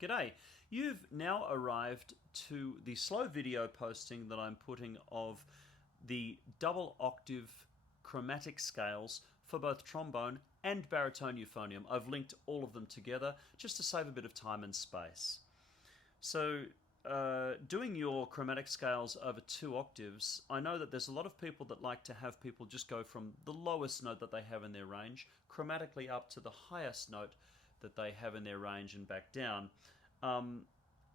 G'day. You've now arrived to the slow video posting that I'm putting of the double octave chromatic scales for both trombone and baritone euphonium. I've linked all of them together just to save a bit of time and space. So doing your chromatic scales over 2 octaves, I know that there's a lot of people that like to have people just go from the lowest note that they have in their range chromatically up to the highest note that they have in their range and back down.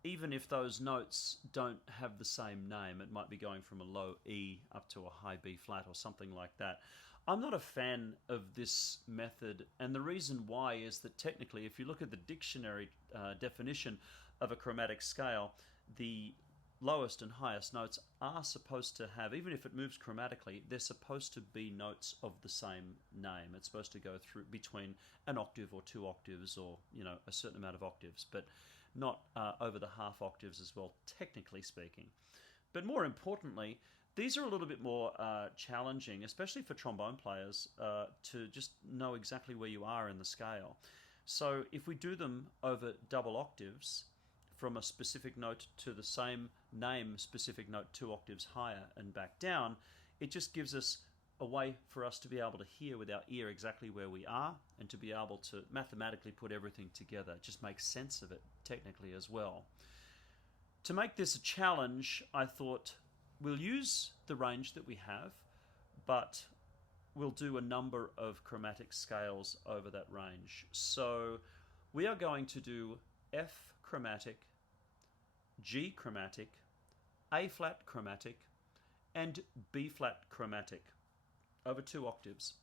Even if those notes don't have the same name, it might be going from a low E up to a high B flat or something like that. I'm not a fan of this method, and the reason why is that technically, if you look at the dictionary definition of a chromatic scale, the lowest and highest notes are supposed to have, even if it moves chromatically, they're supposed to be notes of the same name. It's supposed to go through between an octave or 2 octaves, or a certain amount of octaves, but not over the half octaves as well, technically speaking. But more importantly, these are a little bit more challenging, especially for trombone players, to just know exactly where you are in the scale. So if we do them over double octaves, from a specific note to the same name specific note 2 octaves higher and back down, it just gives us a way for us to be able to hear with our ear exactly where we are and to be able to mathematically put everything together. It just makes sense of it technically as well. To make this a challenge, I thought we'll use the range that we have, but we'll do a number of chromatic scales over that range. So we are going to do F chromatic, G chromatic, A flat chromatic, and B flat chromatic over 2 octaves.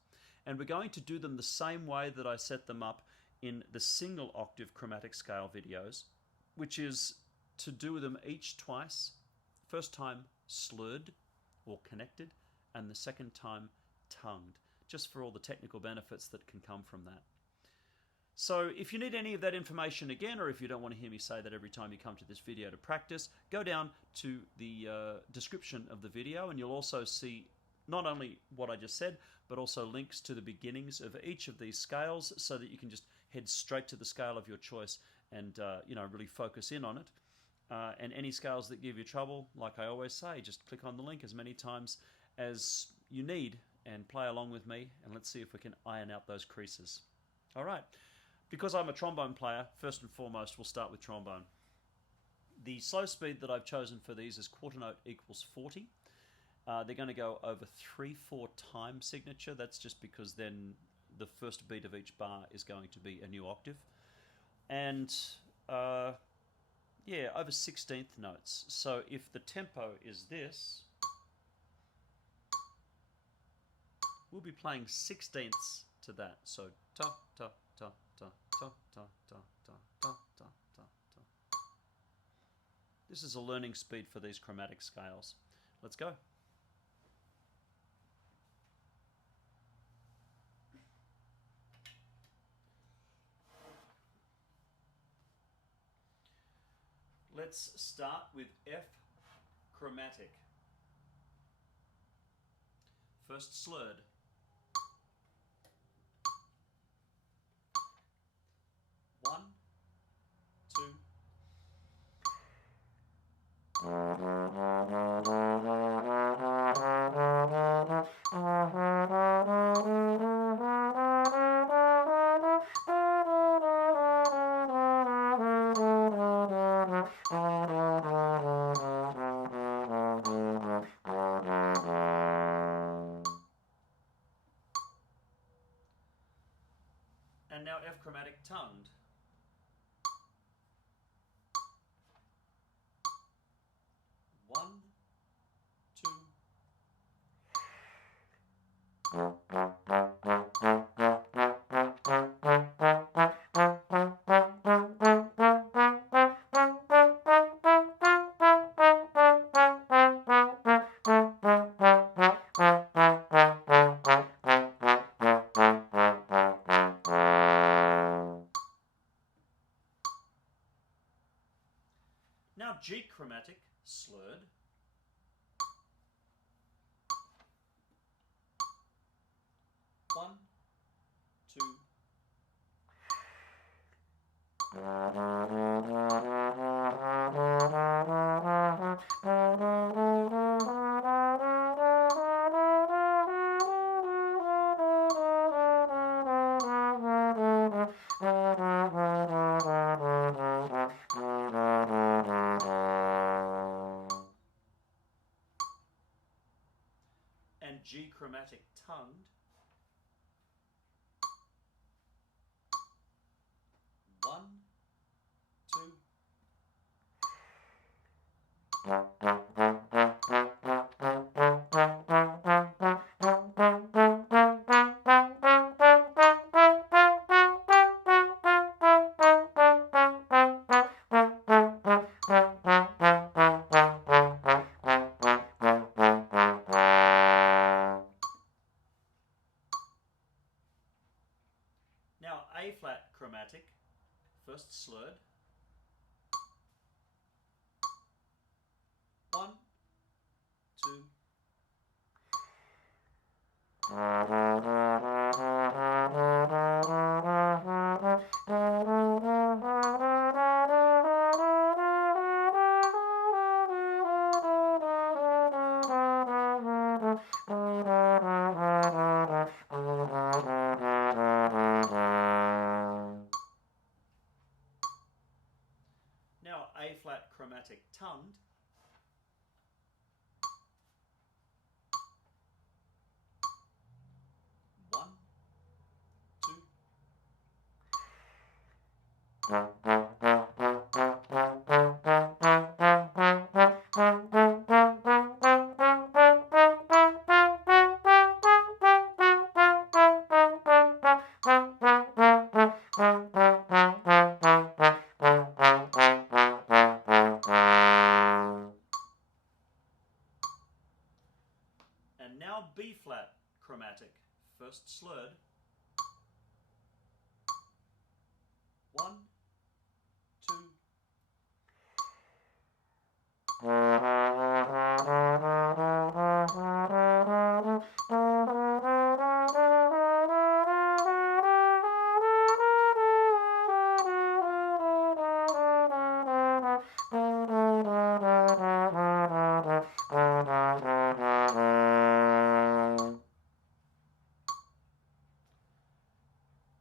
And we're going to do them the same way that I set them up in the single octave chromatic scale videos, which is to do them each twice. First time slurred or connected, and the second time tongued, just for all the technical benefits that can come from that. So if you need any of that information again, or if you don't want to hear me say that every time you come to this video to practice, go down to the description of the video and you'll also see not only what I just said, but also links to the beginnings of each of these scales so that you can just head straight to the scale of your choice and really focus in on it. And any scales that give you trouble, like I always say, just click on the link as many times as you need and play along with me, and let's see if we can iron out those creases. All right. Because I'm a trombone player, first and foremost, we'll start with trombone. The slow speed that I've chosen for these is quarter note equals 40. They're going to go over 3/4 time signature. That's just because then the first beat of each bar is going to be a new octave. And over 16th notes. So if the tempo is this, we'll be playing 16ths to that. So ta ta ta ta ta ta ta ta ta ta ta ta. This is a learning speed for these chromatic scales. Let's go. Let's start with F chromatic. First slurred. 1, 2. And now F chromatic tongued. 1, 2. Now G chromatic slurred. 1, 2. tongued. 1, 2. Now A flat chromatic, first slurred. 1, 2. Now A flat chromatic tongued. 1, 2. And now B flat chromatic, first slurred. 1, 2.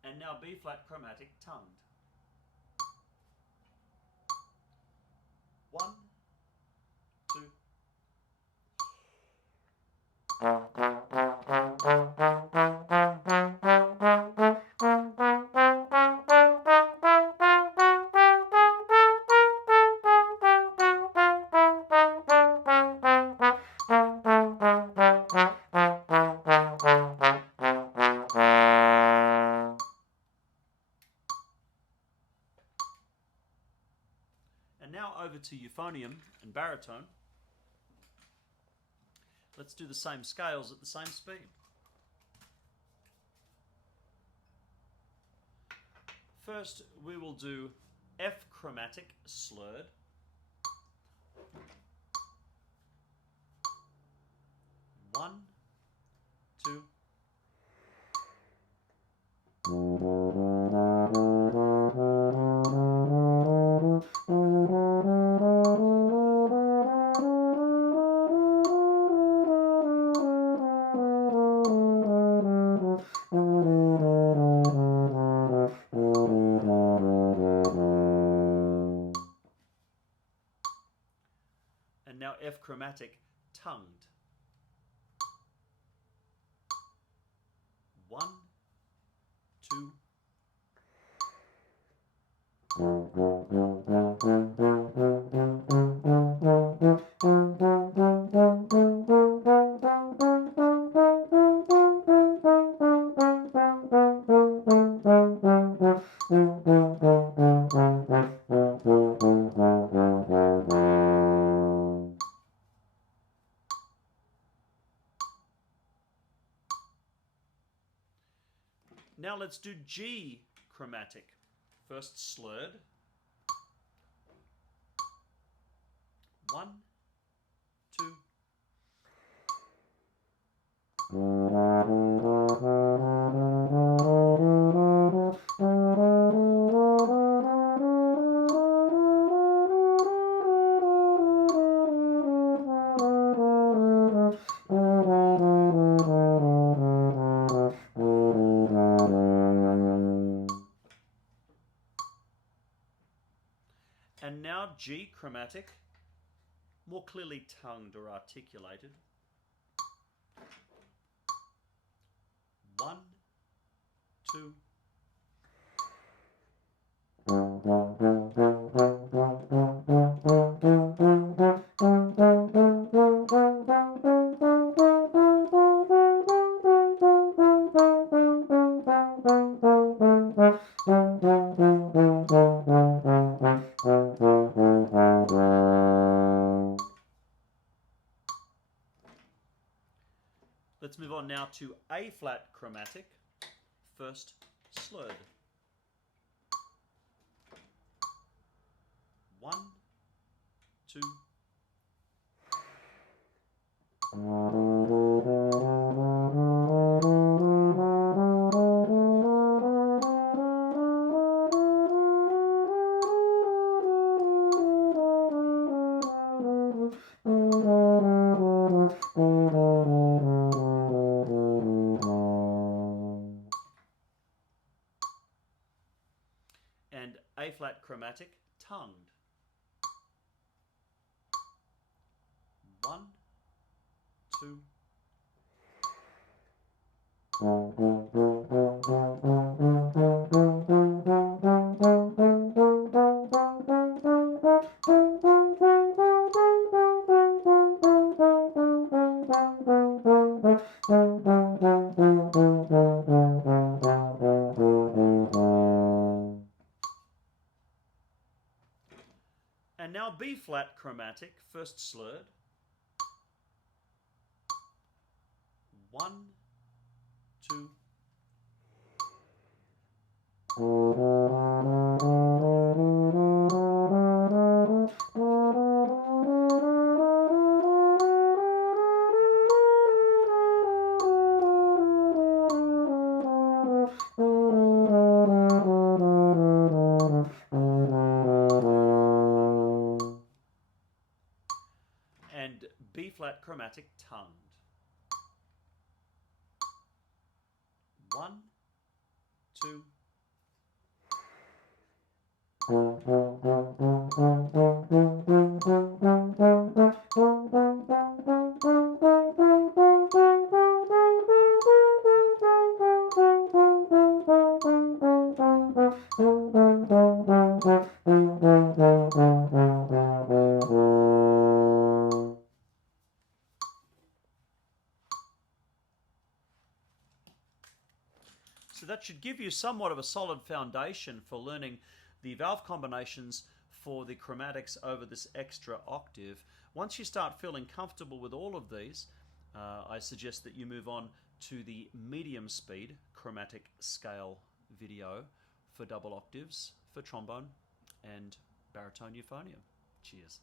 And now B flat chromatic tongued. 1, 2. And now over to euphonium and baritone. Let's do the same scales at the same speed. First, we will do F chromatic slurred. 1, 2. And now F chromatic tongued. 1, 2. Now let's do G chromatic. First slurred. 1, 2. And now G chromatic, more clearly tongued or articulated. 1, 2. Let's move on now to A flat chromatic, first slurred. 1, 2. And A flat chromatic tongued. 1, 2. And now B flat chromatic, first slurred. 1, 2. And B flat chromatic tongued. 1, 2. So that should give you somewhat of a solid foundation for learning the valve combinations for the chromatics over this extra octave. Once you start feeling comfortable with all of these, I suggest that you move on to the medium speed chromatic scale video for double octaves for trombone and baritone euphonium. Cheers.